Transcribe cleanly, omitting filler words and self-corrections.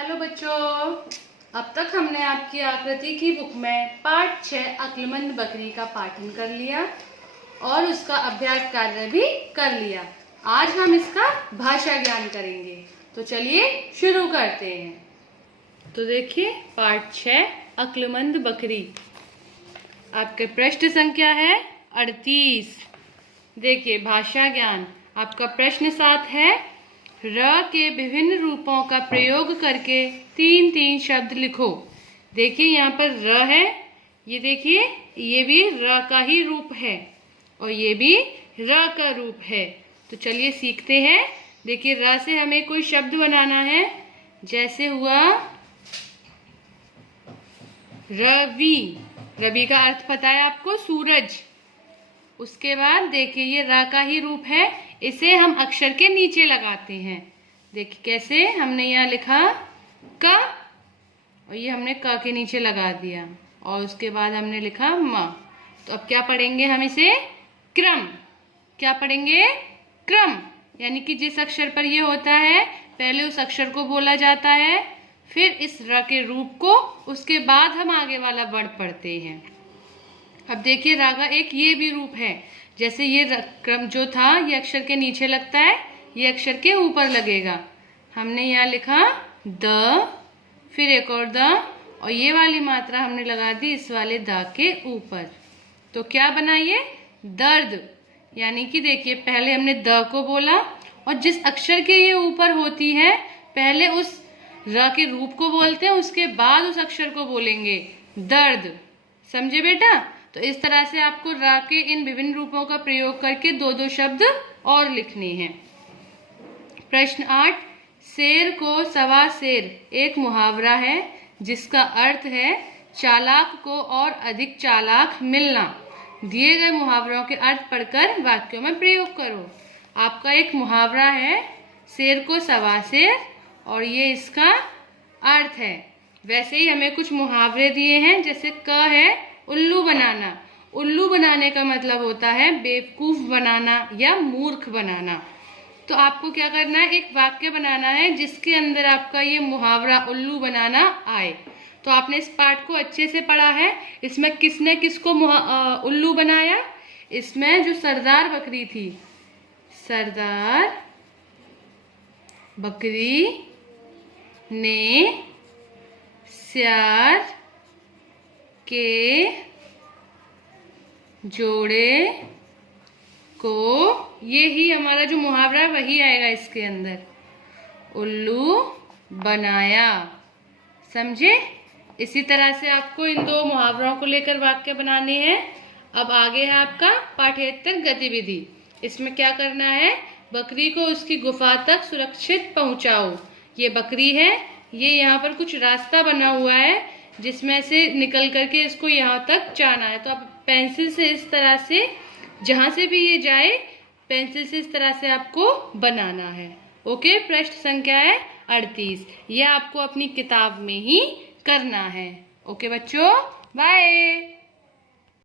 Hello बच्चों, अब तक हमने आपकी आकृति की बुक में पाठ 6 अक्लमंद बकरी का पाठन कर लिया और उसका अभ्यास कार्य भी कर लिया। आज हम इसका भाषा ज्ञान करेंगे, तो चलिए शुरू करते हैं। तो देखिए, पाठ 6 अक्लमंद बकरी। आपके पृष्ठ संख्या है 38। देखिए, भाषा ज्ञान आपका प्रश्न 7 है। र के विभिन्न रूपों का प्रयोग करके 3-3 शब्द लिखो। देखिए, यहाँ पर र है, ये देखिए, ये भी र का ही रूप है और ये भी र का रूप है। तो चलिए सीखते हैं। देखिए, र से हमें कोई शब्द बनाना है। जैसे हुआ रवि। रवि का अर्थ पता है आपको, सूरज। उसके बाद देखिए, ये र का ही रूप है, इसे हम अक्षर के नीचे लगाते हैं। देखिए कैसे, हमने यहाँ लिखा क और ये हमने क के नीचे लगा दिया और उसके बाद हमने लिखा म। तो अब क्या पढ़ेंगे हम इसे? क्रम। क्या पढ़ेंगे? क्रम। यानी कि जिस अक्षर पर ये होता है पहले उस अक्षर को बोला जाता है, फिर इस र के रूप को, उसके बाद हम आगे वाला वर्ण पढ़ते हैं। अब देखिए, रा का एक ये भी रूप है। जैसे ये क्रम जो था, ये अक्षर के नीचे लगता है, ये अक्षर के ऊपर लगेगा। हमने यहाँ लिखा द, फिर एक और द, और ये वाली मात्रा हमने लगा दी इस वाले द के ऊपर। तो क्या बना ये? दर्द। यानी कि देखिए, पहले हमने द को बोला और जिस अक्षर के ये ऊपर होती है पहले उस र के रूप को बोलते हैं, उसके बाद उस अक्षर को बोलेंगे दर्द। समझे बेटा? तो इस तरह से आपको रा के इन विभिन्न रूपों का प्रयोग करके 2-2 शब्द और लिखने हैं। प्रश्न 8, शेर को सवा शेर एक मुहावरा है जिसका अर्थ है चालाक को और अधिक चालाक मिलना। दिए गए मुहावरों के अर्थ पढ़कर वाक्यों में प्रयोग करो। आपका एक मुहावरा है शेर को सवा शेर और ये इसका अर्थ है। वैसे ही हमें कुछ मुहावरे दिए हैं, जैसे क है उल्लू बनाना। उल्लू बनाने का मतलब होता है बेवकूफ बनाना या मूर्ख बनाना। तो आपको क्या करना है? एक वाक्य बनाना है जिसके अंदर आपका ये मुहावरा उल्लू बनाना आए। तो आपने इस पाठ को अच्छे से पढ़ा है। इसमें किसने किसको उल्लू बनाया? इसमें जो सरदार बकरी थी, सरदार बकरी ने सियार के जोड़े को, ये ही हमारा जो मुहावरा है वही आएगा इसके अंदर, उल्लू बनाया। समझे? इसी तरह से आपको इन 2 मुहावरों को लेकर वाक्य बनाने हैं। अब आगे है आपका पाठ्येतर गतिविधि। इसमें क्या करना है? बकरी को उसकी गुफा तक सुरक्षित पहुंचाओ। ये बकरी है, ये यहाँ पर कुछ रास्ता बना हुआ है जिसमें से निकल करके इसको यहाँ तक जाना है। तो आप पेंसिल से इस तरह से, जहाँ से भी ये जाए, पेंसिल से इस तरह से आपको बनाना है। ओके, पृष्ठ संख्या है 38। यह आपको अपनी किताब में ही करना है। ओके बच्चों, बाय।